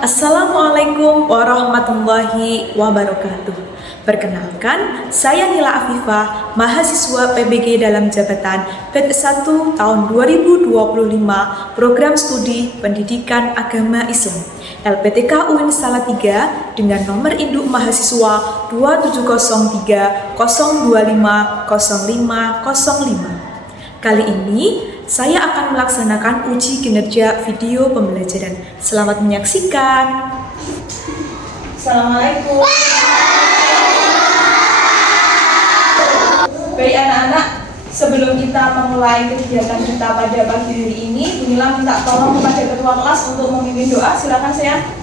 Assalamualaikum warahmatullahi wabarakatuh. Perkenalkan, saya Nila Afifah, mahasiswa PBG dalam jabatan PET 1 tahun 2025, Program Studi Pendidikan Agama Islam, LPTK UIN Salatiga dengan nomor induk mahasiswa 270302500505. Kali ini, saya akan melaksanakan uji kinerja video pembelajaran. Selamat menyaksikan. Assalamualaikum. Baik anak-anak, sebelum kita memulai kegiatan kita pada pagi hari ini, Bunila minta tolong kepada ketua kelas untuk memimpin doa. Silakan sayang.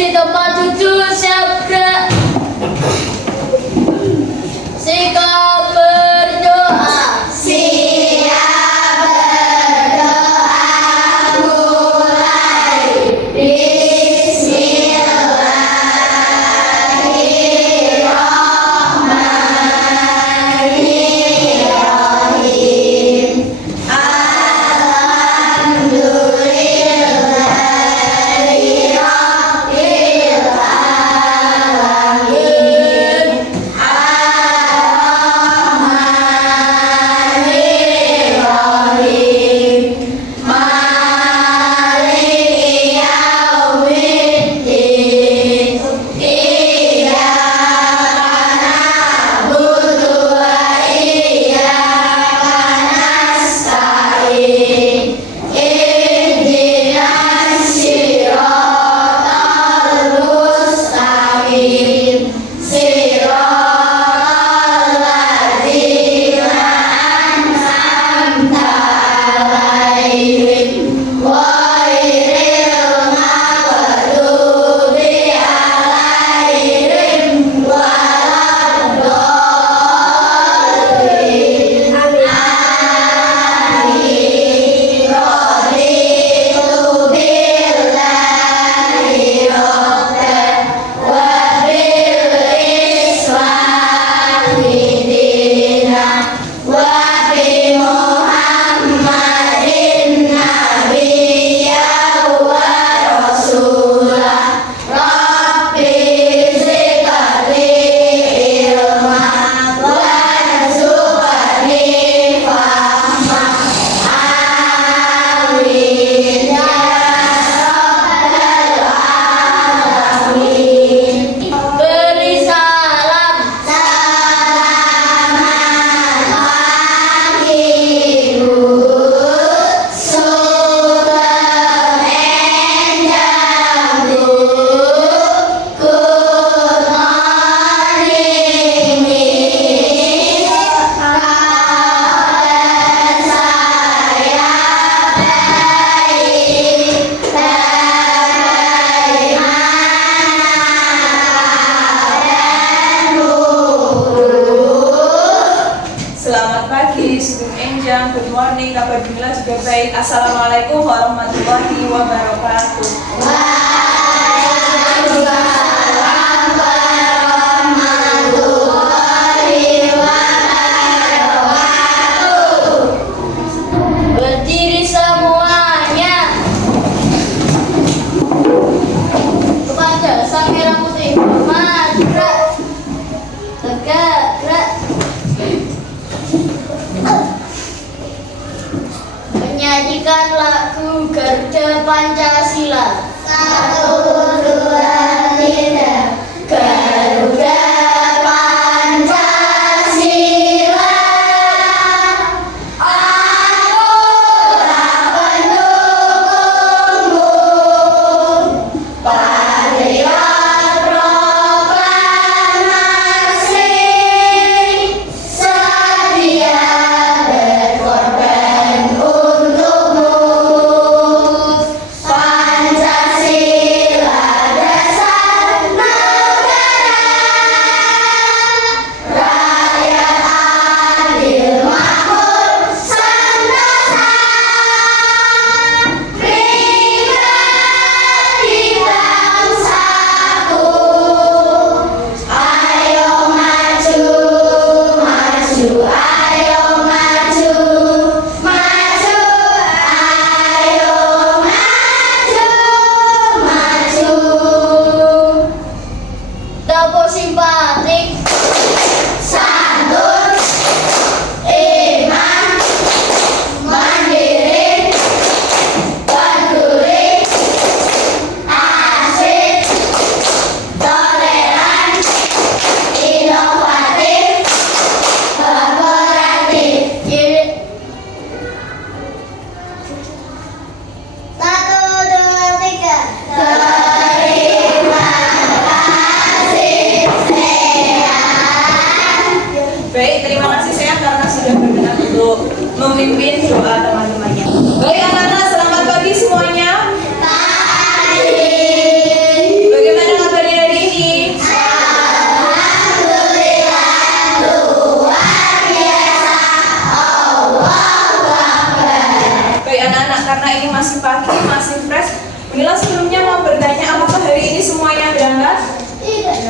Di tempat duduk siap gerak. Sikap berdoa. Siap berdoa. Mulai. Bismillahirrahmanirrahim. Good morning, kabar Bunila juga baik. Assalamualaikum warahmatullahi wabarakatuh. Waalaikumsalam warahmatullahi wabarakatuh. Berdiri semuanya. Kepada sang merah putih hormat, gerak. Tegak, gerak. Menyanyikan lagu Garuda Pancasila. 1, 2, 3. Garuda Pancasila, akulah pendukungmu, patriot proklamasi, sedia berkorban untukmu.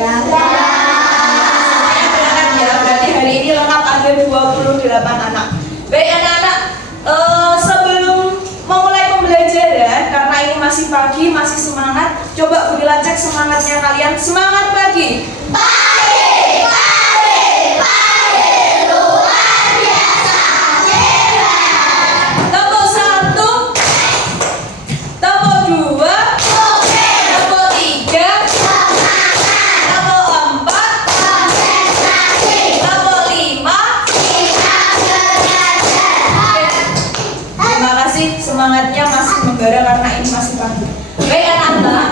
Semuanya berangkat ya, berarti hari ini lengkap ada 28 anak. Baik anak-anak, sebelum memulai pembelajaran, karena ini masih pagi, masih semangat, coba Budila cek semangatnya kalian. Semangat pagi. Tepuk 1, tepuk 2, tepuk 3, tepuk 4, tepuk 5. Terima kasih, semangatnya masih membara karena ini masih pagi. Baik anak-anak,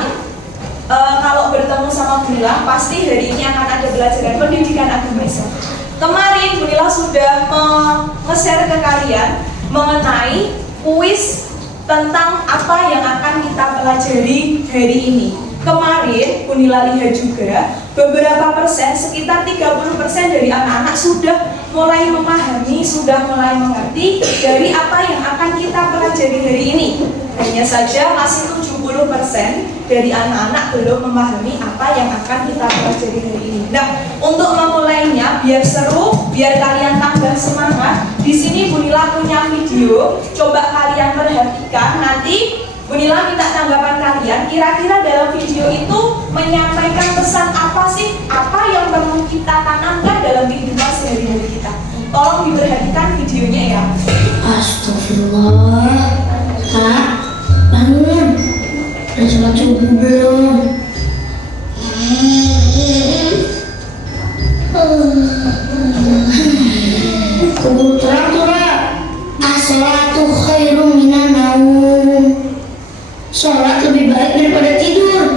kalau bertemu sama Budila, pasti hari ini akan ada pelajaran pendidikan agama Islam. Kemarin Budila sudah nge-share ke kalian mengenai kuis tentang apa yang akan kita pelajari hari ini. Kemarin Budila lihat juga beberapa persen, sekitar 30% dari anak-anak sudah mulai memahami, sudah mulai mengerti dari apa yang akan kita pelajari hari ini. Hanya saja masih 70% dari anak-anak belum memahami apa yang akan kita pelajari hari ini. Nah, untuk memulainya biar seru, biar kalian tambah semangat, di sini Budila punya video. Coba kalian perhatikan, nanti Budila minta tanggapan kalian. Kira-kira dalam video itu menyampaikan pesan apa sih? Apa yang perlu kita tanamkan dalam kehidupan sehari-hari kita? Tolong diperhatikan videonya ya. Astagfirullah. Kak, bangun. Udah sholat subuh belum? Keburu terang tuh, Ra. As-salatu khairum minan naum. Sholat lebih baik daripada tidur.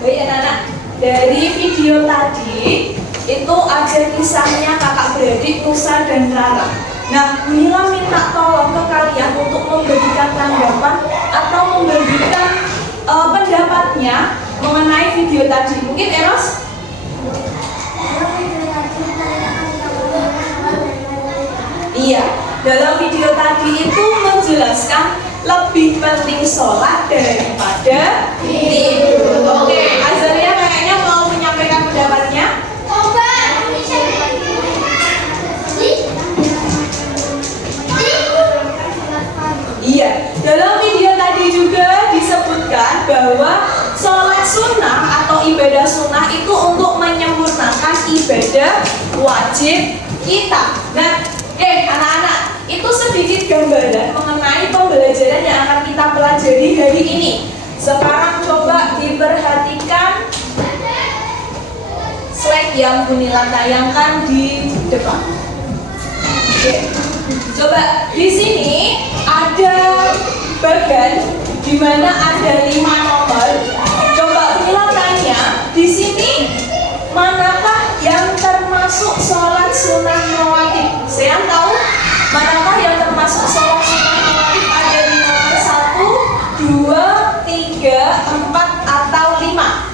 Baik anak-anak, dari video tadi itu ada kisahnya kakak beradik Nusa dan Rara. Nah, Budila minta tolong ke kalian untuk memberikan tanggapan atau memberikan pendapatnya mengenai video tadi. Mungkin Eros? Iya, dalam video tadi itu menjelaskan lebih penting sholat daripada tidur. Oke, Azalia kayaknya mau menyampaikan pendapatnya. Iya, dalam video tadi juga disebutkan bahwa sholat sunnah atau ibadah sunnah itu untuk menyempurnakan ibadah wajib kita. Nah, anak-anak, itu sedikit gambaran mengenai pembelajaran yang akan kita pelajari hari ini. Sekarang coba diperhatikan slide yang Budila tayangkan di depan. Oke. Coba di sini ada bagan di mana ada 5 nomor. Coba Budila tanya, di sini manakah yang termasuk sholat sunnah rawatib? Saya tahu manakah yang termasuk sholat sunnah rawatib? Ada di nomor 1, 2, 3, 4 atau 5?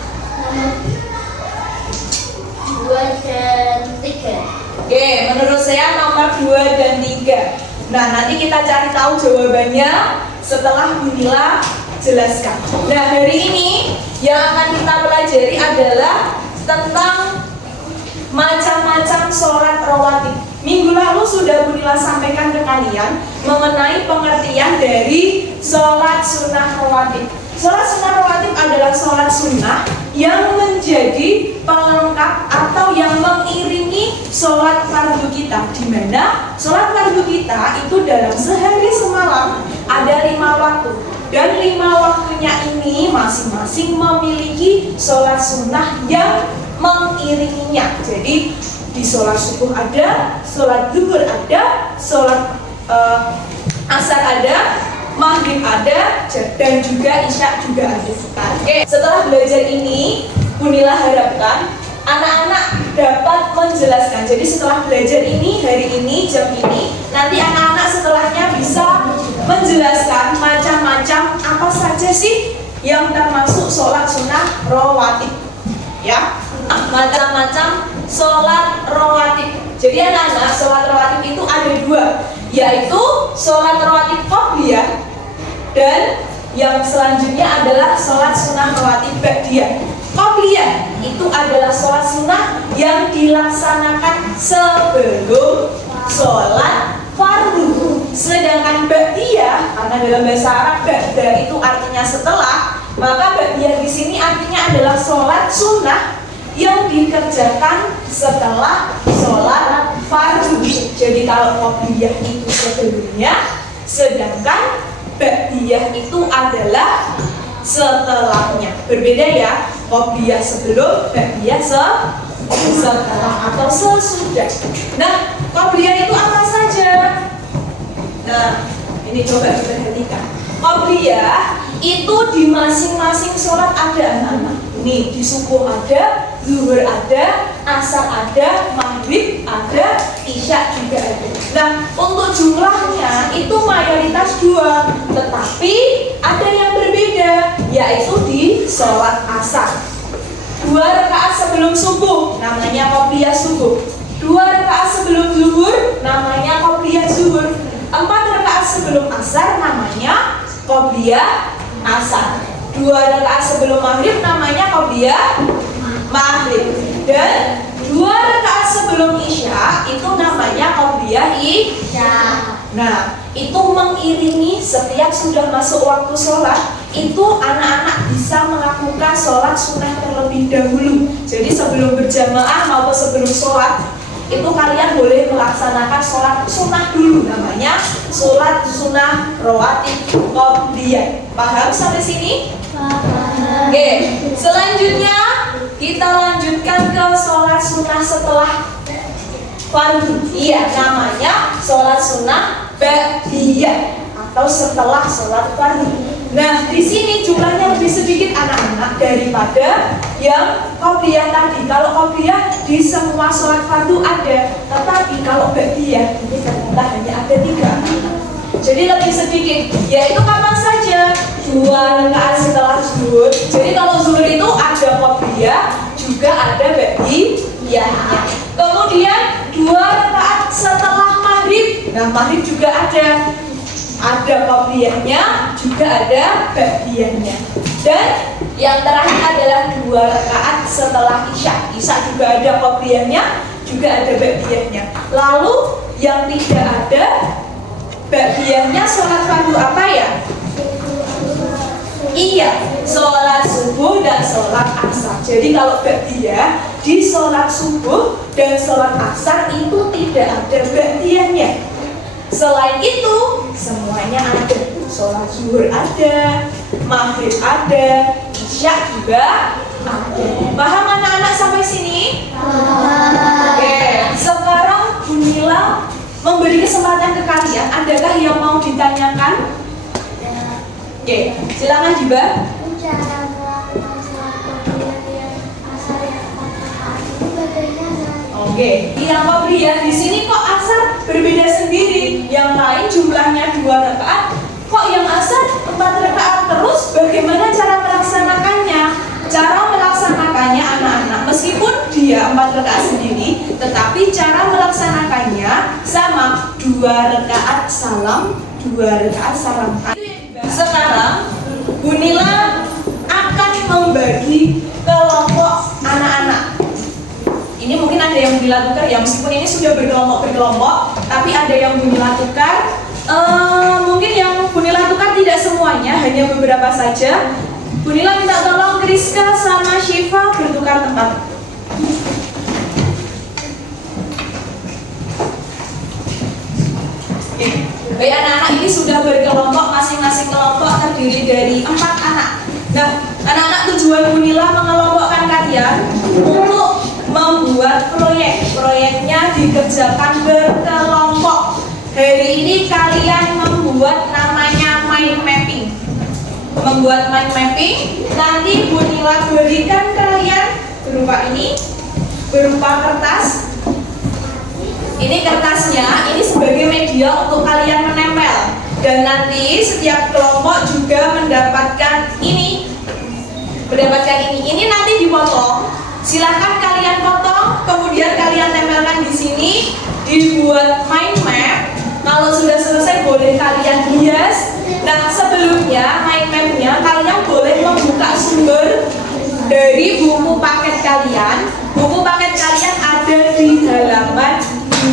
2 dan 3. Oke, menurut saya nomor 2 dan 3. Nah, nanti kita cari tahu jawabannya setelah Budila jelaskan. Nah, hari ini yang akan kita pelajari adalah tentang macam-macam sholat rawatib. Minggu lalu sudah Budila sampaikan ke kalian mengenai pengertian dari sholat sunnah rawatib. Sholat sunnah rawatib adalah sholat sunnah yang menjadi pelengkap atau yang mengiringi sholat fardu kita, di mana sholat fardu kita itu dalam sehari semalam ada 5 waktu, dan 5 waktunya ini masing-masing memiliki sholat sunnah yang mengiringinya. Jadi di sholat subuh ada, sholat zuhur ada, sholat asar ada, maghrib ada, dan juga isya juga ada. Oke, setelah belajar ini, Budila harapkan anak-anak dapat menjelaskan. Jadi setelah belajar ini, hari ini, jam ini, nanti anak-anak setelahnya bisa menjelaskan macam-macam apa saja sih yang termasuk sholat sunnah rawatib. Ya, macam-macam sholat rawatib. Jadi anak-anak, sholat rawatib itu ada 2, yaitu sholat rawatib qobliyah dan yang selanjutnya adalah sholat sunnah rawatib ba'diyah. Qobliyah itu adalah sholat sunnah yang dilaksanakan sebelum sholat fardu. Sedangkan ba'diyah, karena dalam bahasa Arab ba'da itu artinya setelah, maka ba'diyah di sini artinya adalah sholat sunnah yang dikerjakan setelah sholat fardu. Jadi kalau qobliyah itu sebelumnya, sedangkan ba'diyah itu adalah setelahnya. Berbeda ya, qobliyah sebelum, ba'diyah setelah atau sesudah. Nah, qobliyah itu apa saja? Nah, ini coba diperhatikan. Qobliyah itu di masing-masing sholat ada anak-anak. Nih, di subuh ada, zuhur ada, asar ada, maghrib ada, isya juga ada. Nah, untuk jumlahnya itu mayoritas 2, tetapi ada yang berbeda, yaitu di sholat asar. 2 rakaat sebelum subuh namanya qobliyah subuh. 2 rakaat sebelum zuhur namanya qobliyah zuhur. 4 rakaat sebelum asar namanya qobliyah asar. 2 rakaat sebelum maghrib namanya qobliyah maghrib. Dan 2 rakaat sebelum isya itu namanya qobliyah isya. Nah, itu mengiringi setiap sudah masuk waktu sholat, itu anak-anak bisa melakukan sholat sunnah terlebih dahulu. Jadi sebelum berjamaah maupun sebelum sholat, itu kalian boleh melaksanakan sholat sunnah dulu, namanya sholat sunnah rawatib qobliyah. Paham sampai sini? Oke, selanjutnya kita lanjutkan ke sholat sunnah setelah fardu. Iya, namanya sholat sunnah ba'diyah atau setelah sholat fardu. Nah, di sini jumlahnya lebih sedikit anak-anak daripada yang qobliyah tadi. Kalau qobliyah di semua sholat fardu ada, tetapi kalau ba'diyah ini ternyata hanya ada 3. Jadi lebih sedikit, yaitu kapan saja? 2 rakaat setelah zuhur. Jadi kalau zuhur itu ada qobliyah, juga ada ba'diyahnya. Kemudian 2 rakaat setelah maghrib. Nah, maghrib juga ada qobliyahnya, juga ada ba'diyahnya. Dan yang terakhir adalah 2 rakaat setelah isya. Isya juga ada qobliyahnya, juga ada ba'diyahnya. Lalu yang tidak ada ba'diyahnya sholat fardu apa ya? Iya, sholat subuh dan sholat asar. Jadi kalau ba'diyah di sholat subuh dan sholat asar itu tidak ada ba'diyahnya. Selain itu semuanya ada. Sholat zuhur ada, maghrib ada, isya juga ada. Paham anak-anak sampai sini? Oke, sekarang Bu Nila memberi kesempatan ke kalian. Adakah yang mau ditanyakan? Oke, silakan Jiba. Oke, yang qobliyah di sini kok asar berbeda sendiri. Yang lain jumlahnya 2 rakaat, kok yang asar 4 rakaat terus. Bagaimana cara melaksanakannya? Cara melaksanakannya anak-anak, meskipun dia 4 rakaat sendiri, tetapi cara melaksanakannya sama, 2 rakaat salam, 2 rakaat salam. Sekarang Bu Nila akan membagi kelompok anak-anak. Ini mungkin ada yang Bu Nila tukar ya, meskipun ini sudah berkelompok, tapi ada yang Bu Nila tukar. Mungkin yang Bu Nila tukar tidak semuanya, hanya beberapa saja. Bu Nila minta tolong Kriska sama Syifa bertukar tempat. Baik anak-anak, ini sudah berkelompok, masing-masing kelompok terdiri dari 4 anak. Nah, anak-anak, tujuan Bu Nila mengelompokkan kalian untuk membuat proyek. Proyeknya dikerjakan berkelompok. Hari ini kalian membuat namanya mind mapping. Membuat mind mapping, nanti Bu Nila berikan kalian berupa ini, berupa kertas. Ini kertasnya, ini sebagai media untuk kalian menempel. Dan nanti setiap kelompok juga mendapatkan ini. Ini nanti dipotong. Silahkan kalian potong, kemudian kalian tempelkan di sini, dibuat mind map. Kalau sudah selesai boleh kalian hias. Nah, sebelumnya mind mapnya kalian boleh membuka sumber dari buku paket kalian. Buku paket kalian ada di halaman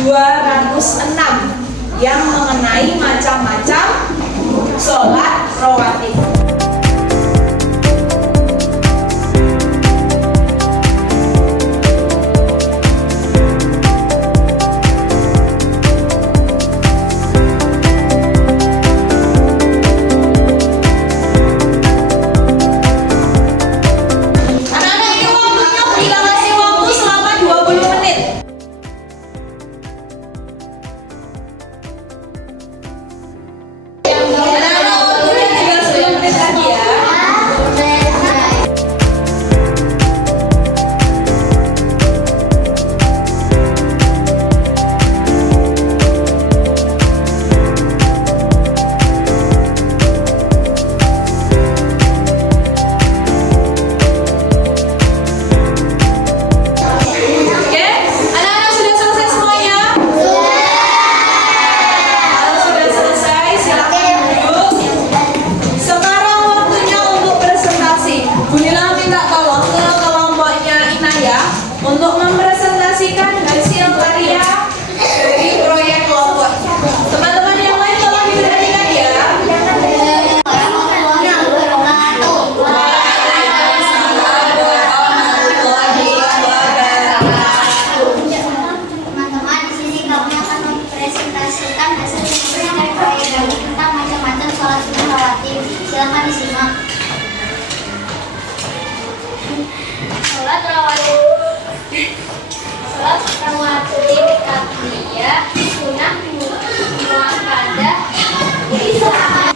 206 yang mengenai macam-macam sholat rawatib. Untuk mempresentasikan hasil karya dari proyek kelompok. Teman-teman yang lain tolong diperhatikan ya. Teman-teman, di sini kami akan mempresentasikan hasil dari proyek kami tentang macam-macam sholat sunnah rawatib. Silakan disimak. Sholat rawatib qabliyah, sunnah muakkadah, yaitu sholat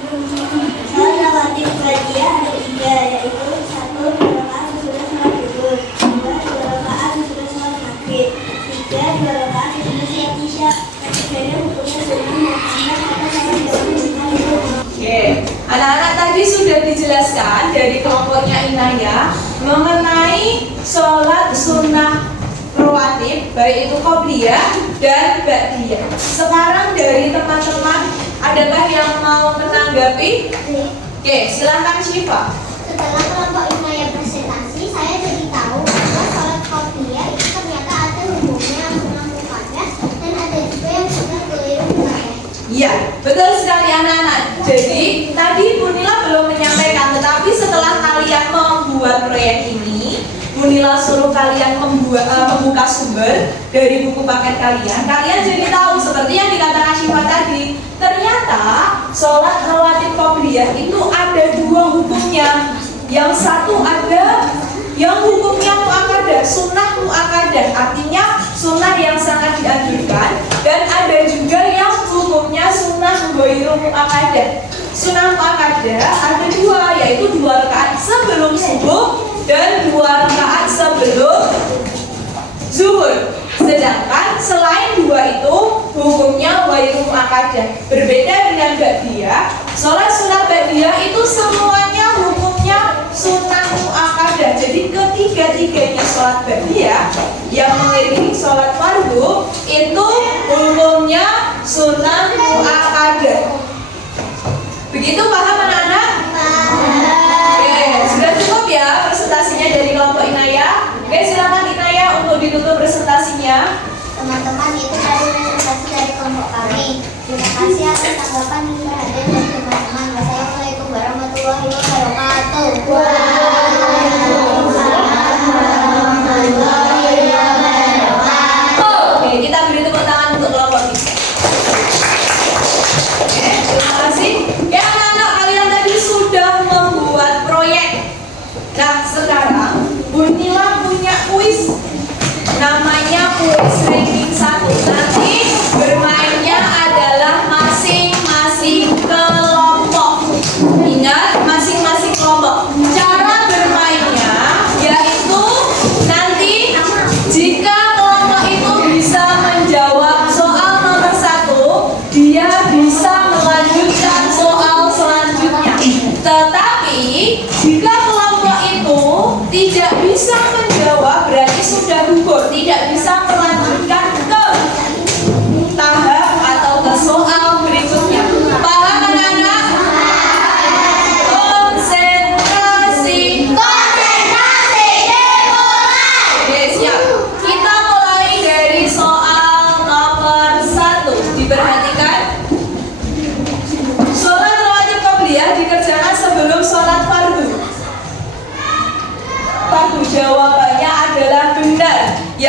rawatib qabliyah ada 3, yaitu 1 2 rakaat sesudah sholat zuhur, 2 rakaat sesudah sholat maghrib, 3 2 rakaat sesudah sholat isya. Ketiganya hukumnya sunnah muakkadah atau sholat. Oke, anak-anak tadi sudah dijelaskan dari kelompoknya Inaya mengenai sholat sunnah rawatib, baik itu qobliyah dan ba'diyah. Sekarang dari teman-teman, adakah yang mau menanggapi? Oke, silakan Syifa. Setelah kelompok Inaya presentasi, saya jadi tahu bahwa sholat qobliyah itu ternyata ada hukumnya sunnah muakkadah dan ada juga yang sunnah ghairu muakkadah. Iya, betul sekali anak-anak. Jadi tadi Bu Nila belum menyampaikan, tetapi setelah kalian membuat proyek ini, Bu Nila suruh kalian membuka sumber dari buku paket kalian. Kalian jadi tahu seperti yang dikatakan Syifa tadi. Ternyata sholat rawatib qobliyah itu ada 2 hukumnya. Yang satu ada yang hukumnya muakkadah, sunnah muakkadah, artinya sunnah yang sangat dianjurkan, dan ada juga yang hukumnya sunnah ghairu muakkadah. Sunnah muakkadah ada 2, yaitu 2 rakaat sebelum subuh dan 2 rakaat sebelum zuhur. Sedangkan selain 2 itu hukumnya ghairu muakkadah. Berbeda dengan ba'diyah, sholat sunnah ba'diyah itu semuanya hukumnya sunnah muakkadah. Jadi ketiga-tiganya sholat ba'diyah yang mengiringi sholat fardu itu hukumnya sunnah muakkadah. Begitu paham anak-anak? Oke, sudah cukup ya presentasinya dari kelompok Inaya. Oke, silakan Inaya untuk ditutup presentasinya. Teman-teman, itu tadi presentasi dari kelompok kami. Terima kasih atas tanggapan dan perhatian dari teman-teman. Wassalamualaikum warahmatullahi wabarakatuh. Oke, kita beri tepuk tangan untuk kelompok ini. Oke, terima kasih. Ya anak-anak, kalian tadi sudah membuat proyek. Nah, sekarang Bu Nila punya kuis. Namanya kuis ranking 1. Nanti bermainnya adalah masing-masing ke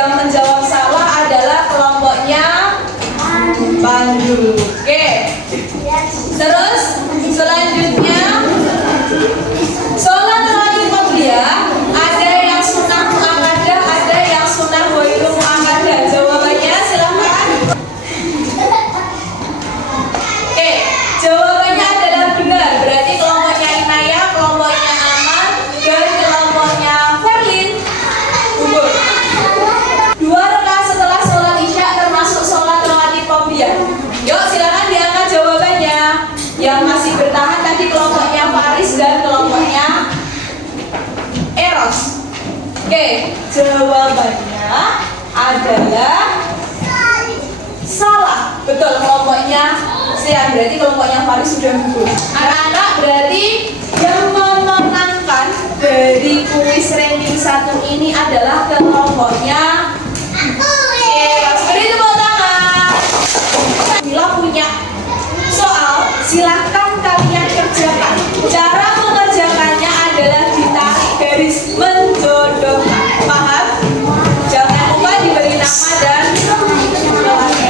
Yang menjawab salah adalah kelompoknya Pandu. Oke. Terus selanjutnya sholat rawatib qabliyah, ada yang sunnah muakkadah, ada yang sunnah ghairu muakkadah. Jawabannya silakan. Oke, jawabannya adalah benar. Berarti kelompoknya Inaya, kelompoknya Aman, dan kelompoknya Ferlin gugur. 2 rakaat setelah sholat isya termasuk sholat rawatib qabliyah. Yuk silakan diangkat jawabannya. Yang masih bertahan tadi kelompoknya Faris dan kelompoknya Eros. Oke, jawabannya adalah salah. Betul, kelompoknya Sian. Berarti kelompoknya Faris sudah gugur. Anak-anak, berarti yang memenangkan dari kuis ranking 1 ini adalah kelompoknya Eros. Beri tepuk tangan. Bila punya soal, silahkan kalian kerjakan. Cara mengerjakannya adalah ditarik garis menjodohkan. Paham? Jangan lupa diberi nama dan kelasnya.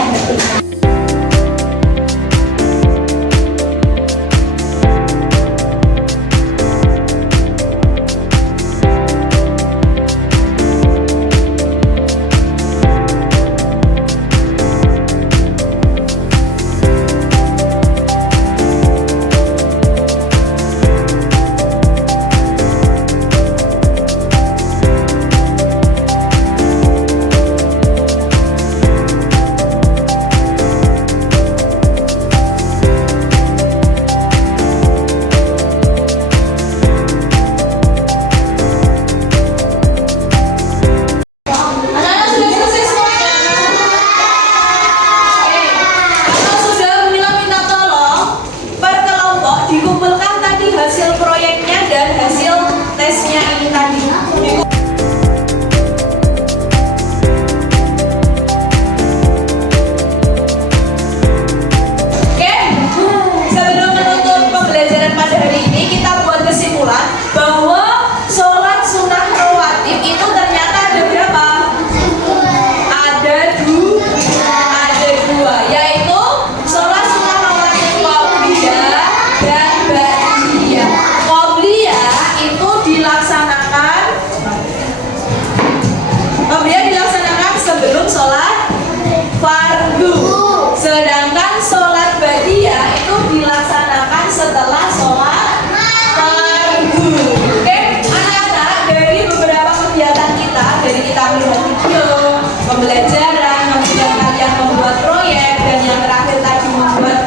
Pembelajaran, kemudian kalian membuat proyek, dan yang terakhir tadi membuat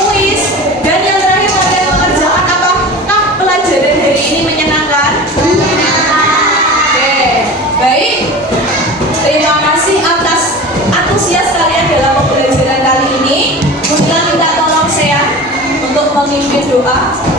kuis, dan yang terakhir kalian mengerjakan apakah pelajaran hari ini menyenangkan? Oke, baik. Terima kasih atas antusias kalian dalam pembelajaran kali ini. Kemudian minta tolong saya untuk memimpin doa.